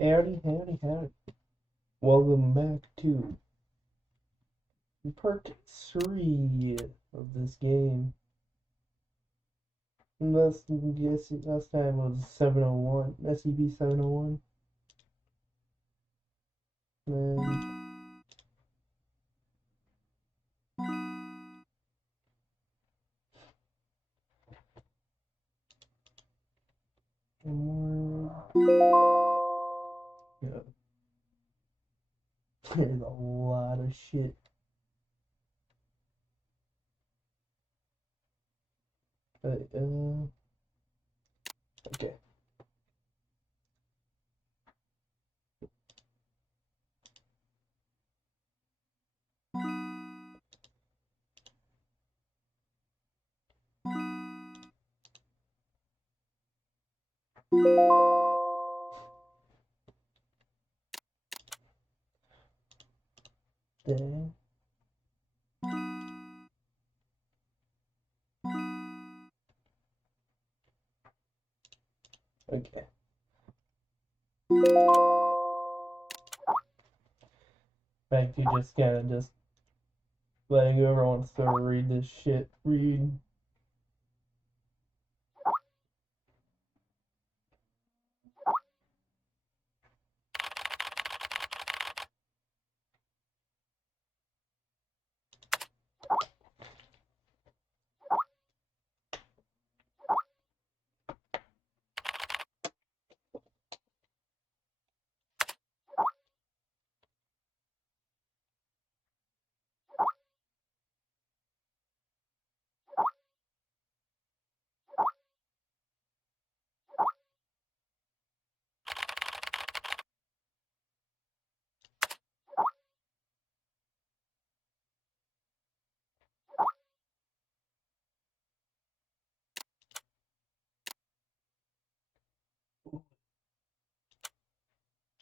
Howdy, howdy, howdy. Welcome back to part 3 of this game. Last time was 701, SCP 701. And yeah, there's a lot of shit. Okay. Then, okay. Back to just kind of just letting whoever wants to read this shit read.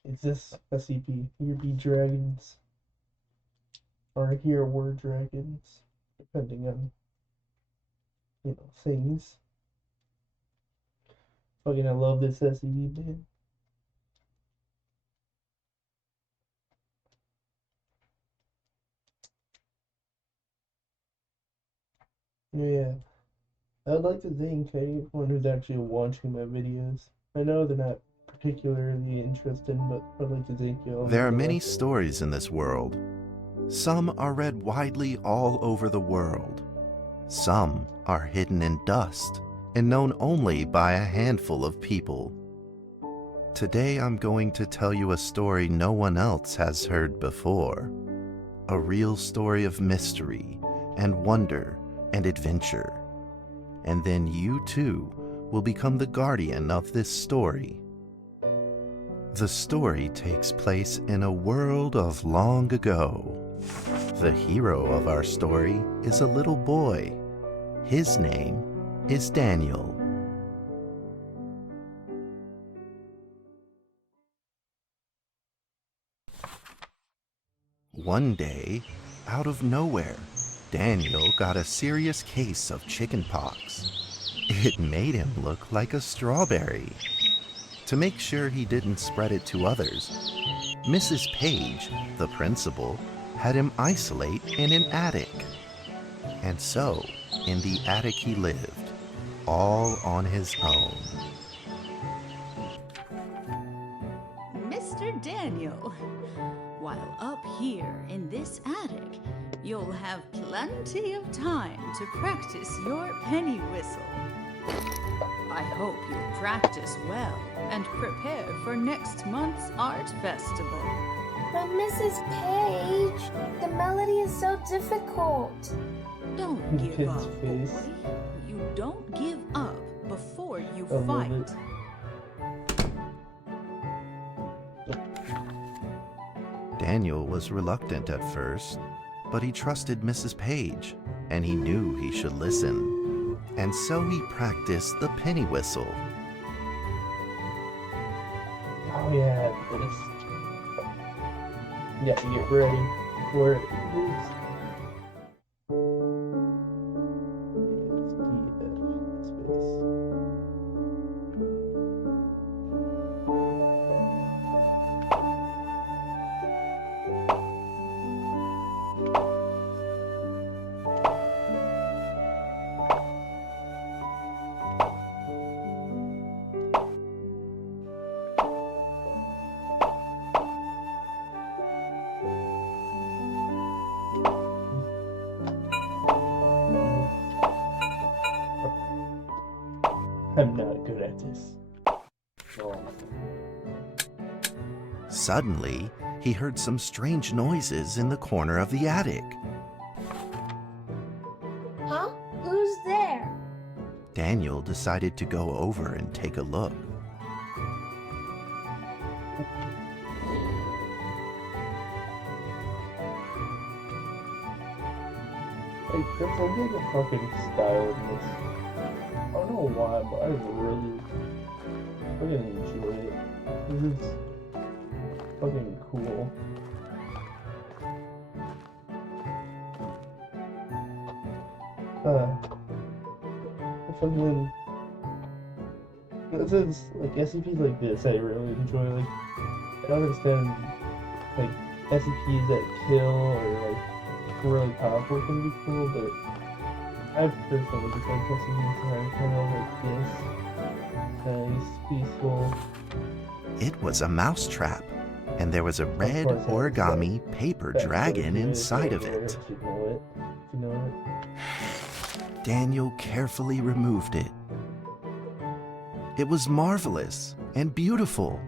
Is this SCP? Here be dragons. Or here were dragons. Depending on, things. Fucking, I love this SCP, man. Yeah. I'd like to thank anyone who's actually watching my videos. I know they're not particularly interested, but I'd like to thank you all There are many nonetheless. stories in this world. Some are read widely all over the world. Some are hidden in dust and known only by a handful of people. Today I'm going to tell you a story no one else has heard before. A real story of mystery and wonder and adventure. And then you too will become the guardian of this story. The story takes place in a world of long ago. The hero of our story is a little boy. His name is Daniel. One day, out of nowhere, Daniel got a serious case of chickenpox. It made him look like a strawberry. To make sure he didn't spread it to others, Mrs. Page, the principal, had him isolate in an attic. And so, in the attic he lived, all on his own. Mr. Daniel, while up here in this attic, you'll have plenty of time to practice your penny whistle. I hope you practice well and prepare for next month's art festival. But Mrs. Page, the melody is so difficult. Don't give Kid's up, face. boy. You don't give up before you I love fight. it. Daniel was reluctant at first, but he trusted Mrs. Page, and he knew he should listen. And so he practiced the penny whistle. Oh yeah, this. Yeah, get ready for it. Space. practice. Oh. Suddenly, he heard some strange noises in the corner of the attic. Huh? Who's there? Daniel decided to go over and take a look. Like, that's like a fucking style in this. I don't know why, but I really fucking enjoy it. This is fucking cool. Fucking. This is like SCPs like this. I really enjoy. Like, I don't understand like SCPs that kill or like really powerful can be cool, but I personally just like SCPs that are kind of like this, nice, peaceful. It was a mousetrap, and there was a red course, origami paper That's dragon what it is inside right of there, it. if you know it. If you know it. Daniel carefully removed it. It was marvelous and beautiful.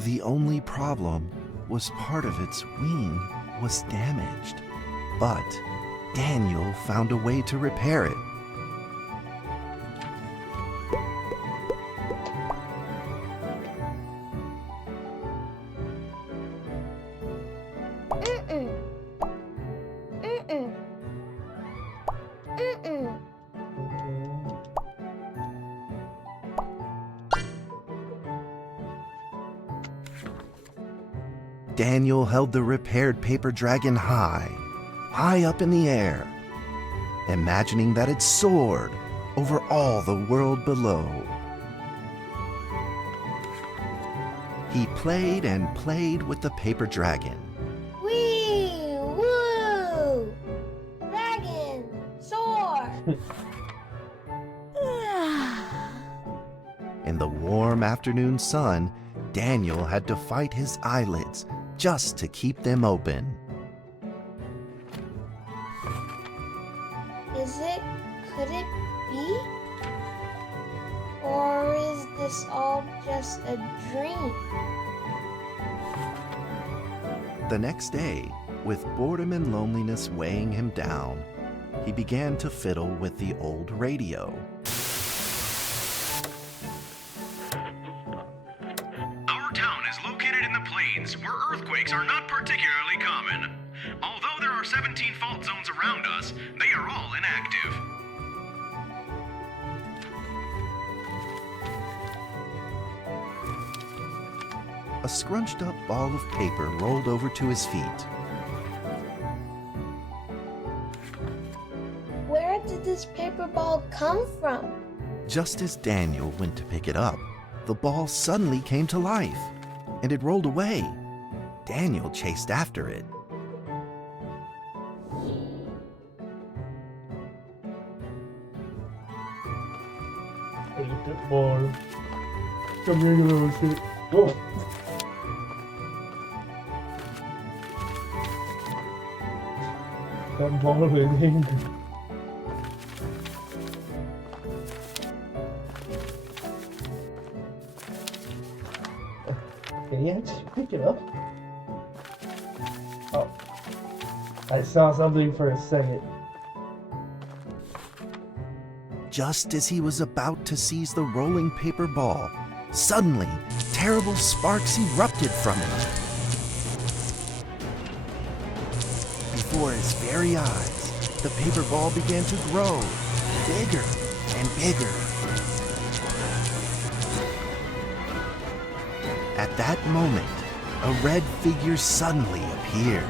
The only problem was part of its wing was damaged. But Daniel found a way to repair it. Mm-mm. Mm-mm. Mm-mm. Daniel held the repaired paper dragon high up in the air, imagining that it soared over all the world below. He played and played with the paper dragon. Wee! Woo! Dragon! Soar! In the warm afternoon sun, Daniel had to fight his eyelids just to keep them open. Could it be? Or is this all just a dream? The next day, with boredom and loneliness weighing him down, he began to fiddle with the old radio. Our town is located in the plains where earthquakes are not particularly common. Although there are 17 fault zones around us, they are all inactive. A scrunched up ball of paper rolled over to his feet. Where did this paper ball come from? Just as Daniel went to pick it up, the ball suddenly came to life, and it rolled away. Daniel chased after it. Hey, that ball. Come here, you little shit. Whoa. That ball is angry. Can he actually pick it up? Oh. I saw something for a second. Just as he was about to seize the rolling paper ball, suddenly, terrible sparks erupted from it. Before his very eyes, the paper ball began to grow bigger and bigger. At that moment, a red figure suddenly appeared.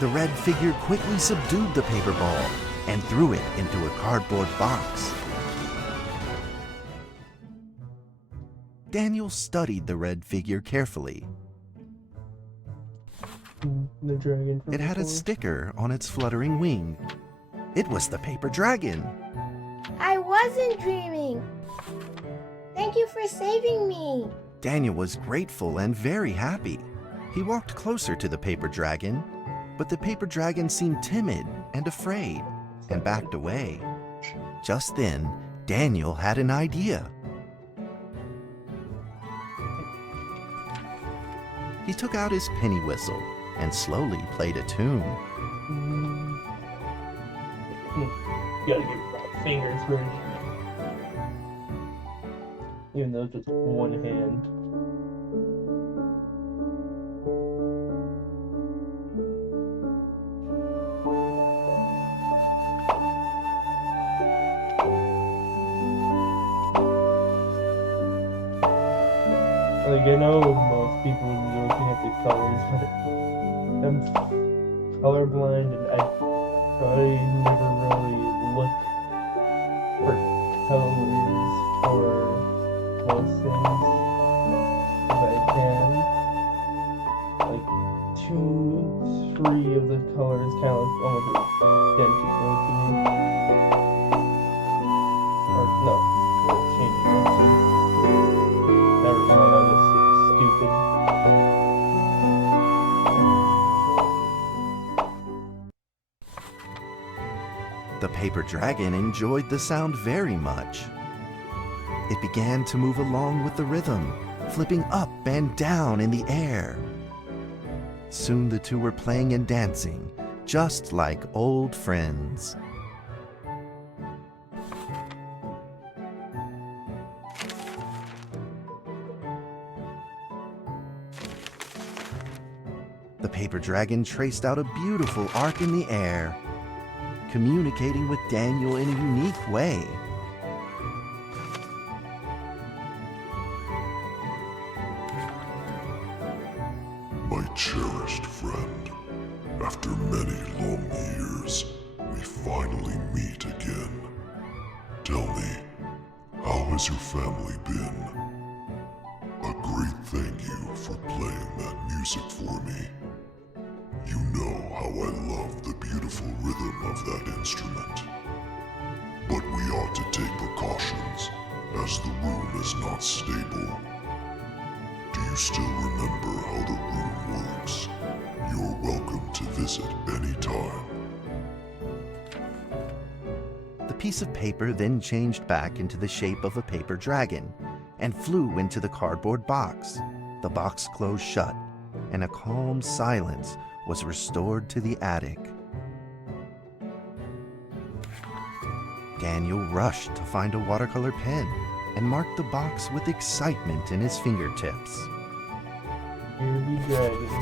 The red figure quickly subdued the paper ball and threw it into a cardboard box. Daniel studied the red figure carefully. The dragon from It had a before. sticker on its fluttering wing. It was the paper dragon. I wasn't dreaming. Thank you for saving me. Daniel was grateful and very happy. He walked closer to the paper dragon, but the paper dragon seemed timid and afraid and backed away. Just then, Daniel had an idea. He took out his penny whistle and slowly played a tune. Gotta give my fingers first. Even though it's just one hand. Like, I know most people would be looking at the colors, but I'm colorblind and I probably never really look for colors for most things if I can. Like, 2, 3 of the colors kind of look almost identical to me. Or, no, changing them. Never mind, I was stupid. The paper dragon enjoyed the sound very much. It began to move along with the rhythm, flipping up and down in the air. Soon the two were playing and dancing, just like old friends. The paper dragon traced out a beautiful arc in the air, communicating with Daniel in a unique way. My cherished friend, after many long years, we finally meet again. Tell me, how has your family been? A great thank you for playing that music for me. You know how I love the beautiful rhythm of that instrument. But we ought to take precautions, as the room is not stable. Do you still remember how the room works? You're welcome to visit any time. The piece of paper then changed back into the shape of a paper dragon and flew into the cardboard box. The box closed shut, and a calm silence was restored to the attic. Daniel rushed to find a watercolor pen and marked the box with excitement in his fingertips. Here be dragons.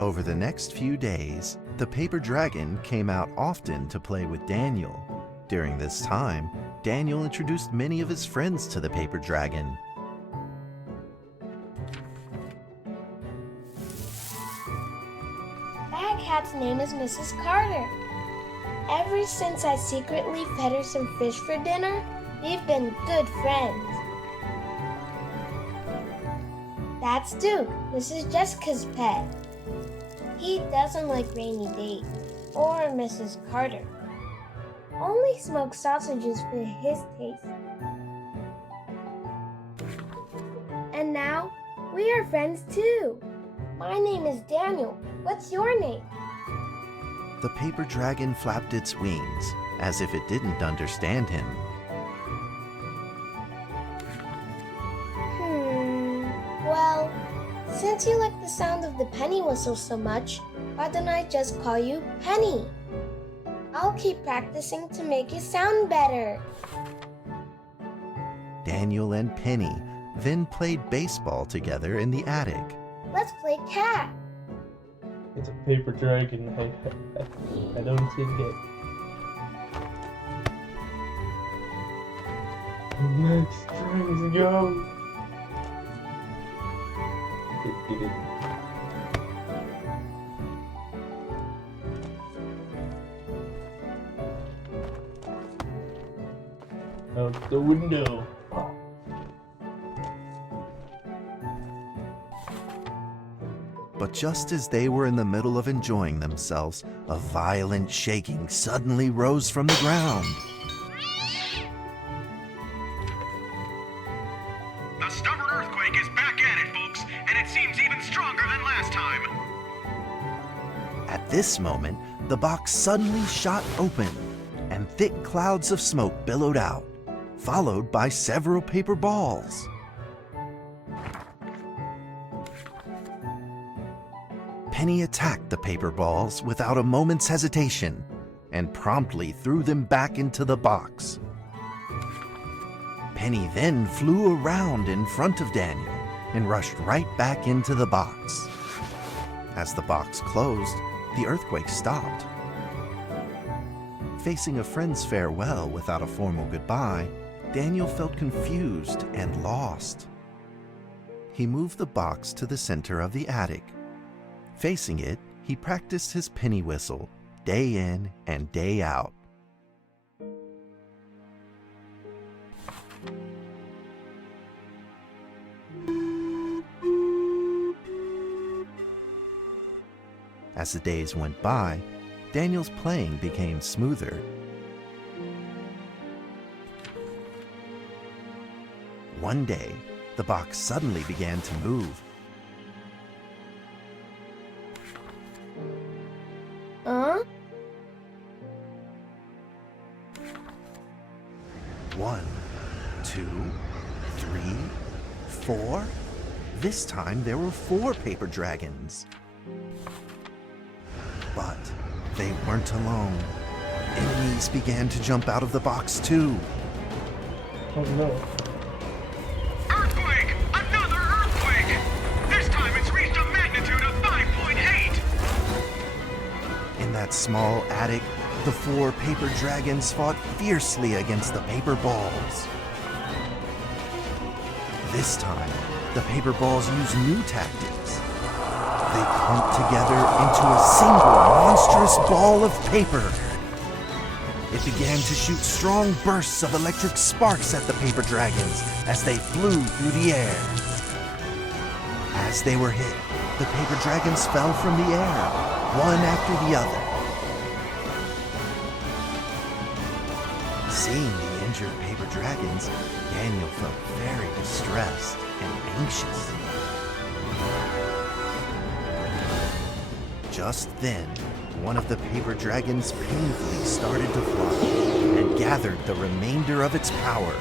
Over the next few days, the paper dragon came out often to play with Daniel. During this time, Daniel introduced many of his friends to the paper dragon. That cat's name is Mrs. Carter. Ever since I secretly fed her some fish for dinner, we've been good friends. That's Duke, Mrs. Jessica's pet. He doesn't like Rainy Day or Mrs. Carter. Only smoked sausages for his taste. And now, we are friends too. My name is Daniel. What's your name? The paper dragon flapped its wings, as if it didn't understand him. Well, since you like the sound of the penny whistle so much, why don't I just call you Penny? I'll keep practicing to make it sound better. Daniel and Penny then played baseball together in the attic. Let's play cat. It's a paper dragon. I don't think it. Next strings go. It. Out the window. But just as they were in the middle of enjoying themselves, a violent shaking suddenly rose from the ground. The stubborn earthquake is back at it, folks, and it seems even stronger than last time. this moment, the box suddenly shot open, and thick clouds of smoke billowed out, followed by several paper balls. Penny attacked the paper balls without a moment's hesitation and promptly threw them back into the box. Penny then flew around in front of Daniel and rushed right back into the box. As the box closed, the earthquake stopped. Facing a friend's farewell without a formal goodbye, Daniel felt confused and lost. He moved the box to the center of the attic. Facing it, he practiced his penny whistle day in and day out. As the days went by, Daniel's playing became smoother. One day, the box suddenly began to move. Huh? 1, 2, 3, 4. This time there were 4 paper dragons. But they weren't alone. Enemies began to jump out of the box too. Oh no. Earthquake! Another earthquake! This time it's reached a magnitude of 5.8! In that small attic, the 4 paper dragons fought fiercely against the paper balls. This time, the paper balls used new tactics. They clumped together into a single monstrous ball of paper. It began to shoot strong bursts of electric sparks at the paper dragons as they flew through the air. As they were hit, the paper dragons fell from the air, one after the other. Seeing the injured paper dragons, Daniel felt very distressed and anxious. Just then, one of the paper dragons painfully started to fly and gathered the remainder of its power.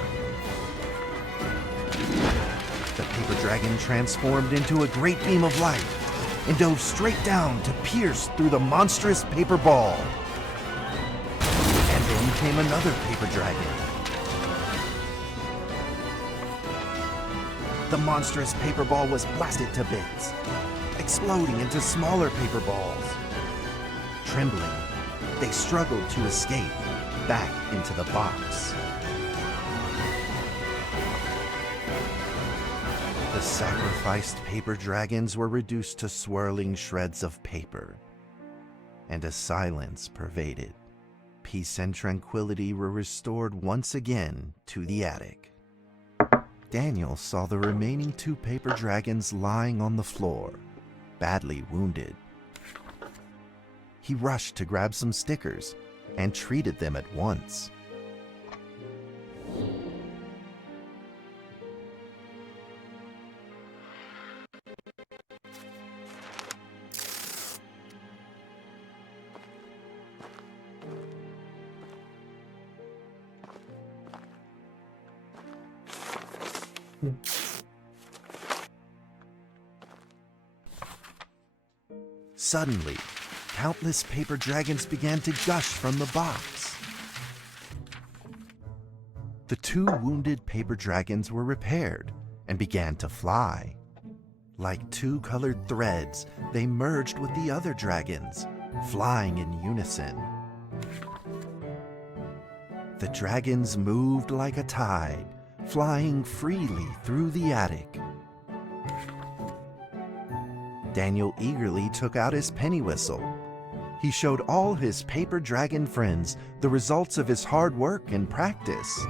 The paper dragon transformed into a great beam of light and dove straight down to pierce through the monstrous paper ball. And then came another paper dragon. The monstrous paper ball was blasted to bits, exploding into smaller paper balls. Trembling, they struggled to escape back into the box. The sacrificed paper dragons were reduced to swirling shreds of paper, and a silence pervaded. Peace and tranquility were restored once again to the attic. Daniel saw the remaining 2 paper dragons lying on the floor, badly wounded. He rushed to grab some stickers and treated them at once. Suddenly, countless paper dragons began to gush from the box. The 2 wounded paper dragons were repaired and began to fly. Like 2 colored threads, they merged with the other dragons, flying in unison. The dragons moved like a tide, flying freely through the attic. Daniel eagerly took out his penny whistle. He showed all his paper dragon friends the results of his hard work and practice.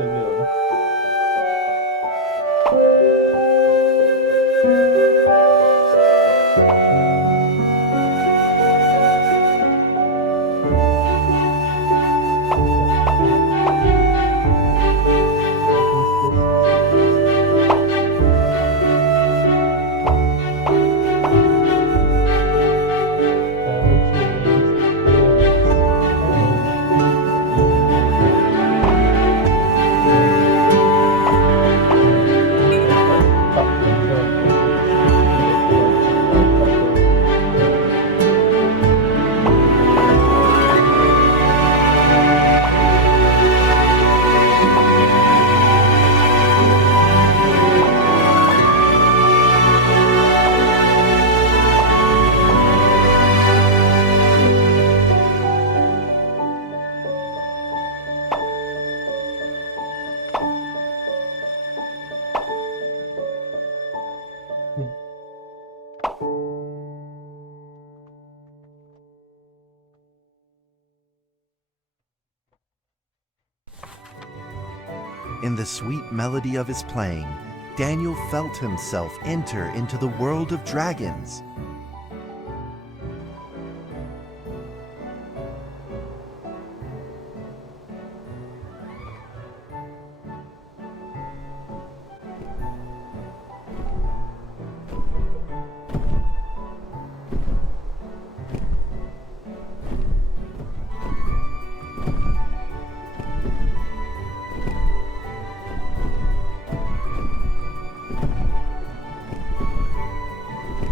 so good. In the sweet melody of his playing, Daniel felt himself enter into the world of dragons.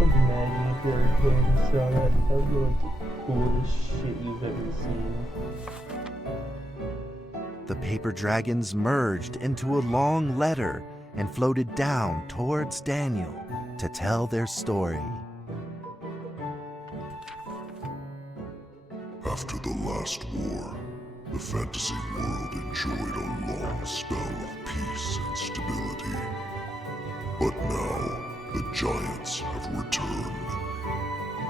Imagine if you're a kid and saw that. That would be like the coolest shit you've ever seen. The paper dragons merged into a long letter and floated down towards Daniel to tell their story. After the last war, the fantasy world enjoyed a long spell of peace and stability. But now, the giants have returned.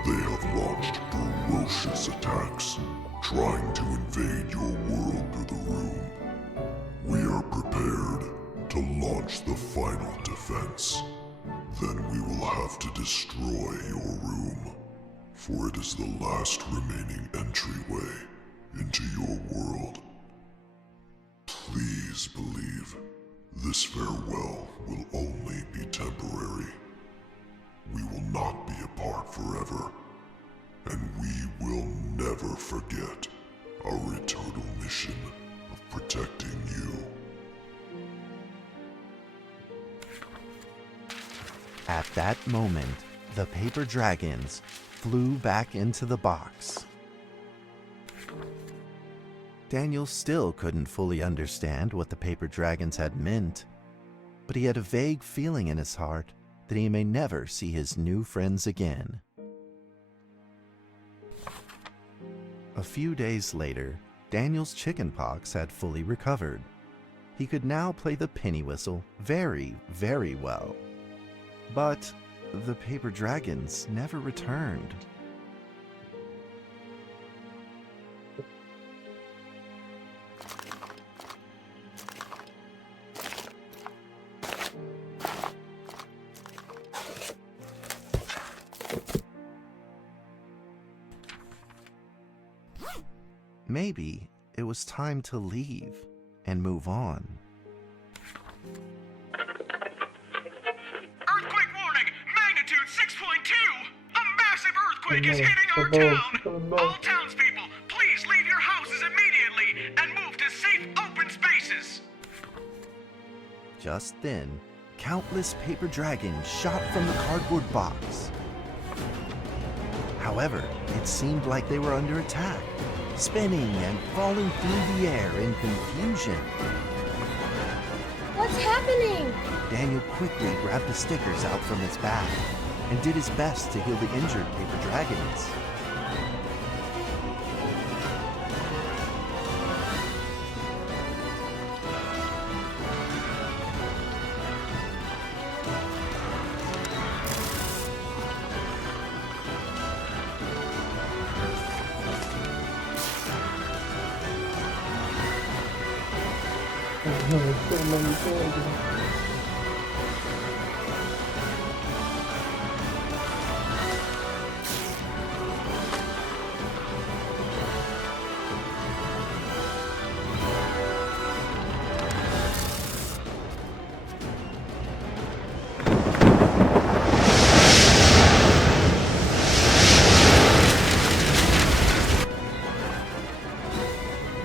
They have launched ferocious attacks, trying to invade your world through the room. We are prepared to launch the final defense. Then we will have to destroy your room, for it is the last remaining entryway into your world. Please believe this farewell will only be temporary. We will not be apart forever, and we will never forget our eternal mission of protecting you. At that moment, the paper dragons flew back into the box. Daniel still couldn't fully understand what the paper dragons had meant, but he had a vague feeling in his heart that he may never see his new friends again. A few days later, Daniel's chickenpox had fully recovered. He could now play the penny whistle very, very well. But the paper dragons never returned. Maybe it was time to leave and move on. Earthquake warning! Magnitude 6.2! A massive earthquake is hitting our town! All townspeople, please leave your houses immediately and move to safe open spaces! Just then, countless paper dragons shot from the cardboard box. However, it seemed like they were under attack, spinning and falling through the air in confusion. What's happening? Daniel quickly grabbed the stickers out from his bag and did his best to heal the injured paper dragons. there's so many dragons.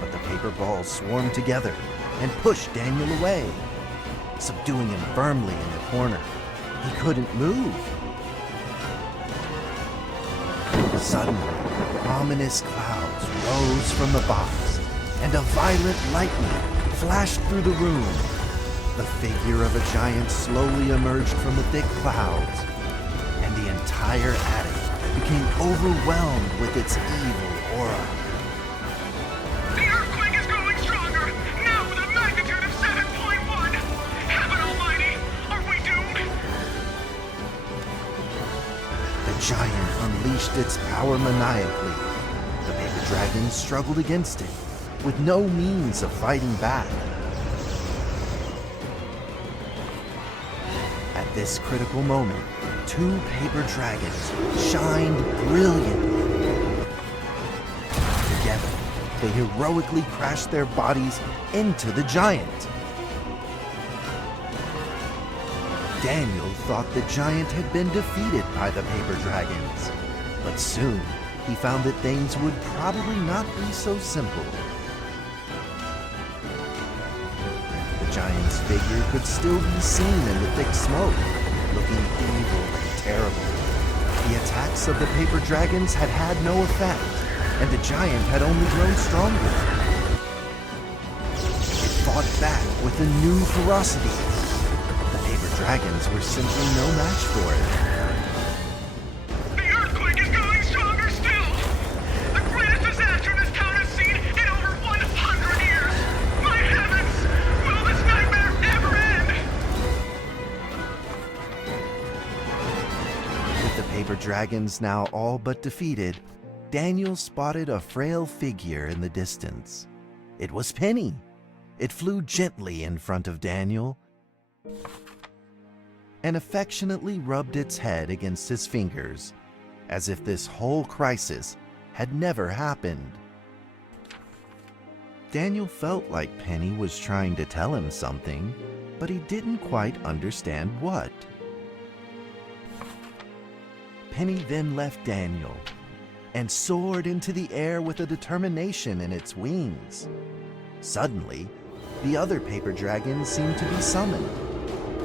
But the paper balls swarmed together and pushed Daniel away, subduing him firmly in the corner. He couldn't move. Suddenly, ominous clouds rose from the box, and a violent lightning flashed through the room. The figure of a giant slowly emerged from the thick clouds, and the entire attic became overwhelmed with its evil aura. The earthquake is growing stronger, now with a magnitude of 7.1. Heaven almighty, are we doomed? The giant unleashed its power maniacally. The paper dragon struggled against it, with no means of fighting back. At this critical moment, two paper dragons shined brilliantly. Together, they heroically crashed their bodies into the giant. Daniel thought the giant had been defeated by the paper dragons, but soon he found that things would probably not be so simple. The giant's figure could still be seen in the thick smoke, looking evil and terrible. The attacks of the paper dragons had had no effect, and the giant had only grown stronger. It fought back with a new ferocity. The paper dragons were simply no match for it. The earthquake is growing stronger still. The greatest disaster this town has seen in over 100 years. My heavens, will this nightmare ever end? With the paper dragons now all but defeated, Daniel spotted a frail figure in the distance. It was Penny. It flew gently in front of Daniel and affectionately rubbed its head against his fingers, as if this whole crisis had never happened. Daniel felt like Penny was trying to tell him something, but he didn't quite understand what. Penny then left Daniel and soared into the air with a determination in its wings. Suddenly, the other paper dragons seemed to be summoned.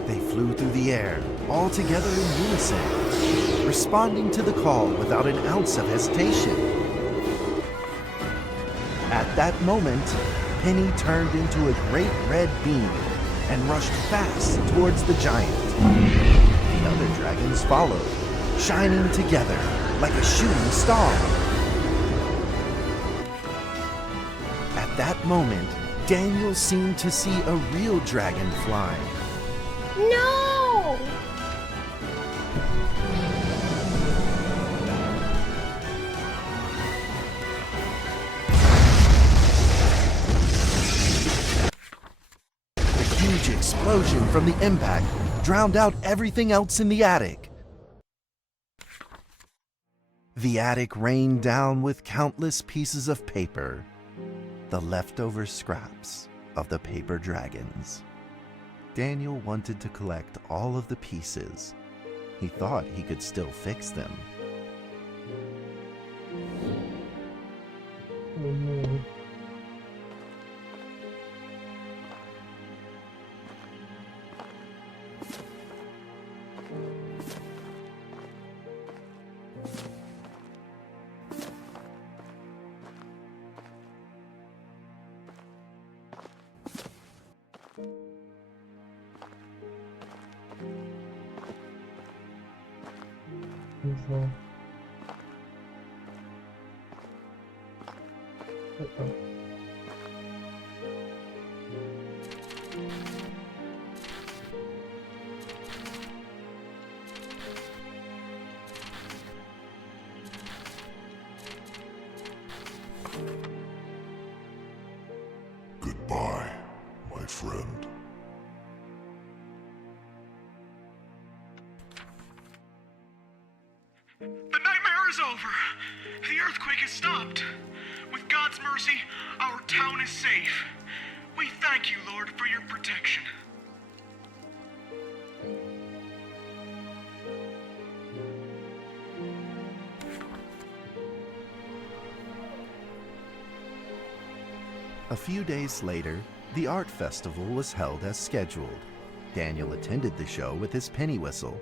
They flew through the air, all together in unison, responding to the call without an ounce of hesitation. At that moment, Penny turned into a great red beam and rushed fast towards the giant. The other dragons followed, shining together like a shooting star. At that moment, Daniel seemed to see a real dragon flying. No! The huge explosion from the impact drowned out everything else in the attic. The attic rained down with countless pieces of paper, the leftover scraps of the paper dragons. Daniel wanted to collect all of the pieces. He thought he could still fix them. Oh no. So. Goodbye, my friend. is over. The earthquake has stopped. With God's mercy, our town is safe. We thank you, Lord, for your protection. A few days later, the art festival was held as scheduled. Daniel attended the show with his penny whistle.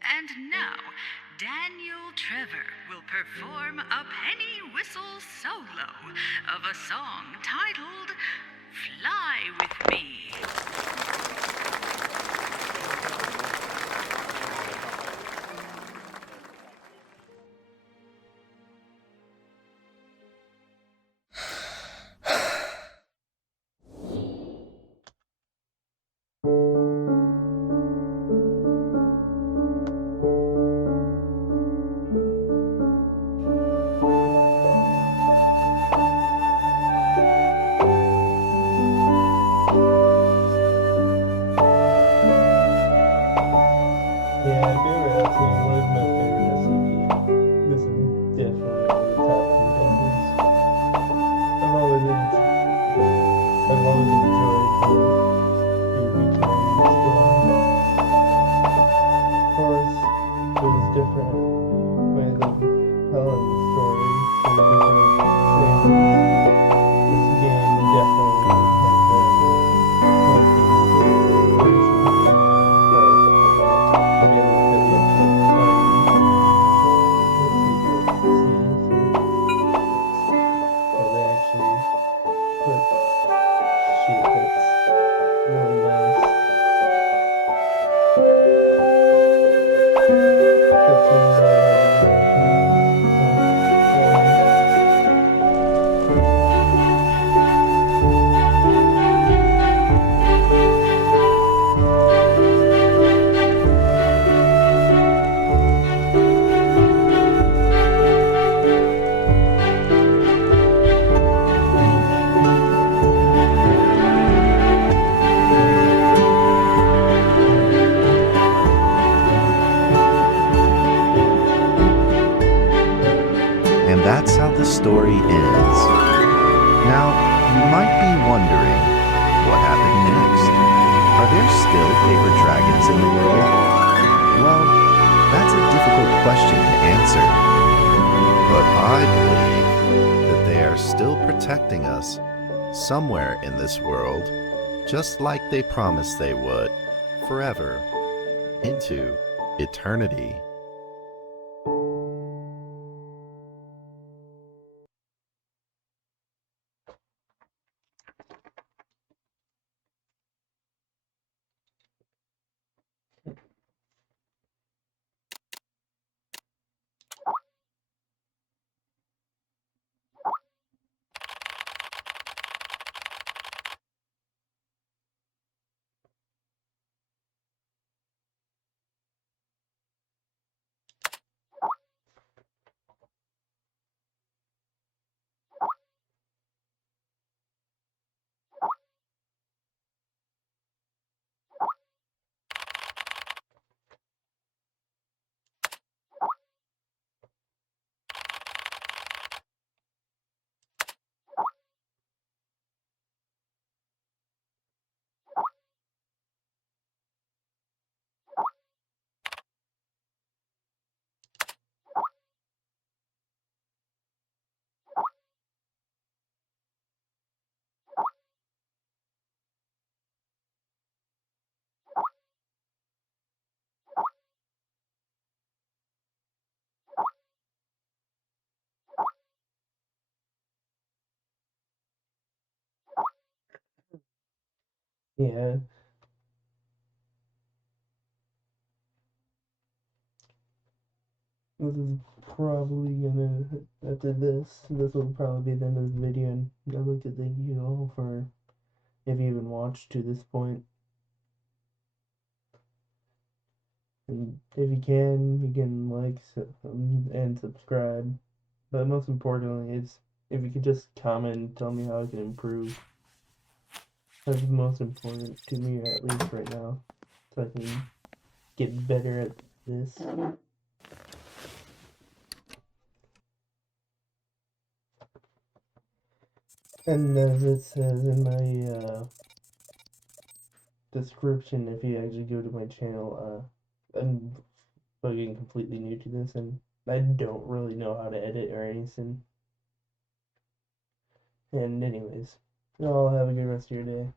And now, Daniel Trevor will perform a penny whistle solo of a song titled Fly With Me. Yeah, if you're ever asking what is my favorite SCP, this is definitely one of the top contenders. I've always enjoyed the your vigilantes going. Of course, there's different ways of telling the story through different things. This game definitely has been my favorite version. And that's how the story ends. Now, you might be wondering, what happened next? Are there still paper dragons in the world? Well, that's a difficult question to answer. But I believe that they are still protecting us somewhere in this world, just like they promised they would, forever, into eternity. Yeah. This is probably gonna, after this will probably be the end of the video, and I'd like to thank you all for, if you even watched to this point. And if you can like and subscribe. But most importantly, it's if you could just comment and tell me how I can improve. That's most important to me, at least right now, so I can get better at this. And as it says in my description, if you actually go to my channel, I'm fucking completely new to this, and I don't really know how to edit or anything. And anyways, y'all have a good rest of your day.